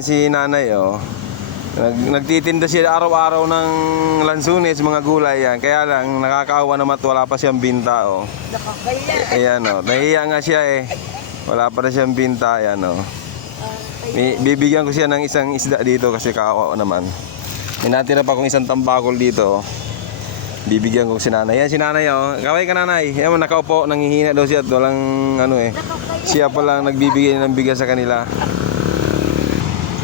Ayan si nanay, oh. Nagtitinda siya araw-araw ng lansunis, mga gulay yan. Kaya lang, nakakaawa naman at wala pa siyang binta, oh. Nakakaya. Ayan, oh. Nahiya nga siya, eh. Wala pa na siyang binta, ayan, oh. Bibigyan ko siya ng isang isda dito kasi kaawa naman. May natira pa akong isang tambakol dito, oh. Bibigyan ko si nanay. Yan si nanay, oh. Kaway ka, nanay. Ayan, nakaupo, nanghihina daw siya at walang ano, eh. Siya pa lang nagbibigay ng bigas sa kanila.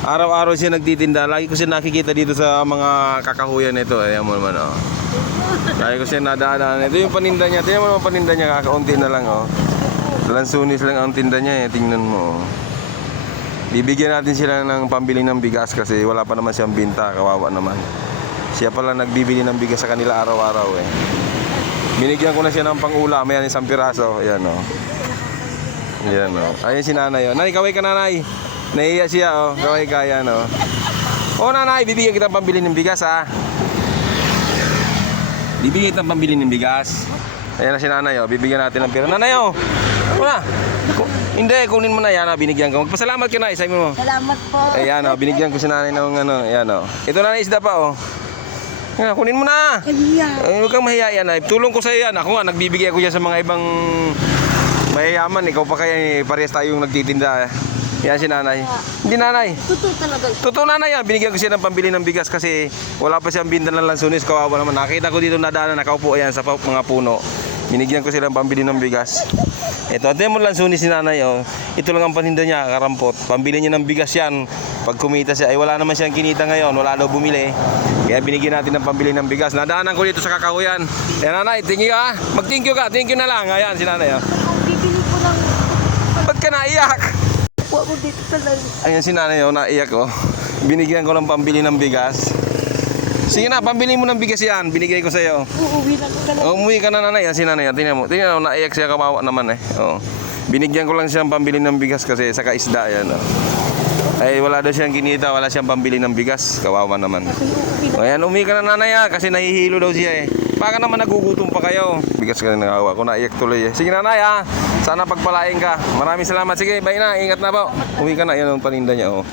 Araw-araw siya nagtitinda. Lagi ko siya nakikita dito sa mga kakahuyan nito. Ayan mo naman, oh. Lagi ko siya nadaanan. Ito yung paninda niya. Tingnan mo naman paninda niya. Kakaunti na lang, oh. Lansunis lang ang tinda niya, eh. Tingnan mo, oh. Bibigyan natin sila ng pambili ng bigas kasi wala pa naman siyang binta. Kawawa naman. Siya pala nagbibili ng bigas sa kanila araw-araw, eh. Binigyan ko na siya ng pang-ulam. Ayan, isang piraso. Ayan, oh. Ayan, oh. Ayan si nanay, oh. Nanay, kaway ka, nanay. Nahiya siya, oh. Kaway ka, yan, oh. Oh, nanay, bibigyan kita pambili ng bigas, ha. Bibigyan kita pambili ng bigas. Ayan na si nanay, oh. Bibigyan natin ng pera. Nanay, oh. Wala. Hindi, kunin mo na yan, oh. Binigyan ko. Magpasalamat ka na, isay mo. Salamat po. Ayan, oh. Binigyan ko si nanay ng ano. Ayan, oh. Ito na isda pa, oh. Ayan, kunin mo na. Ay, huwag kang mahiya yan, ay. Tulong ko sa iyo yan. Ako nga, nagbibigay ako dyan sa mga ibang mayayaman. Ikaw pa kaya, parehas tayong nagtitinda, eh. Yan si nanay. Hindi, nanay. Totoo talaga. Totoo, nanay, yan. Binigyan ko siya ng pambili ng bigas kasi wala pa siyang binta ng lansunis. Kawawa naman. Nakita ko dito nadaanan, nakaupo ayan sa mga puno. Binigyan ko sila ng pambili ng bigas. Ito, ate mo lansunis ni nanay, oh. Ito lang ang paninda niya, karampot. Pambili niya ng bigas yan. Pag kumita siya, ay wala naman siyang kinita ngayon. Wala daw bumili. Kaya binigyan natin ng pambili ng bigas. Nadaanan ko dito sa kakahuyan. Ayan, nanay, thank you, ha. Mag-thank you ka. Thank you na lang. Ayan si nanay, oh. Bibili ko lang. Ba't ka naiyak? Kuha ko dito talaga. Ayan si nanay, oh, naiyak, oh. Binigyan ko ng pambili ng bigas. Sige na, pambili mo ng bigas yan. Binigay ko sa'yo. Uuwi na ko talaga. Umuwi ka na, nanay. Yan si nanay. Tingnan mo. Tingnan mo, naiyak siya, kawawa naman, eh. Oh. Binigyan ko lang siyang pambili ng bigas kasi saka isda yan, oh. Ay wala daw siyang kinita, wala siyang pambili ng bigas. Kawawa naman. Ayan, umuwi ka na, nanay, ha, kasi nahihilo daw siya, eh. Baka naman nagugutom pa kayo. Bigas ka na nakawa ko, naiyak tuloy, eh. Sige, nanay, ha. Sana pagpalain ka. Maraming salamat. Sige, bye na. Ingat na po. Uwi ka na. Yan ang paninda niya, oh.